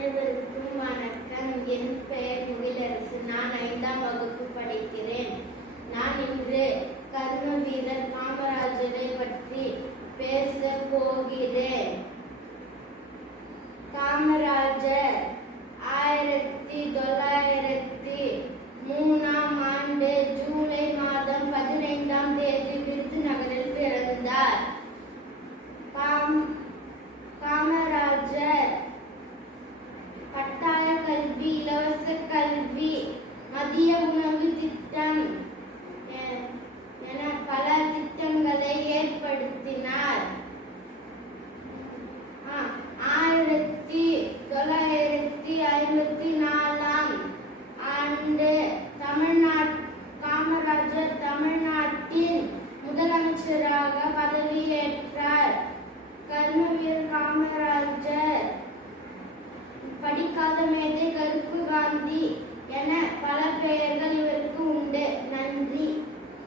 அனைவருக்கும் வணக்கம். என் பெயர் முகிலரசு. நான் 5ஆம் வகுப்பு படிக்கிறேன். நான் இன்று கர்ம வீரர் காமராஜரை பற்றி பேச போகிறேன். காமராஜர் 1903ஆம் ஆண்டு ஜூலை மாதம் 15ஆம் தேதி விருதுநகரில் பிறந்தார்.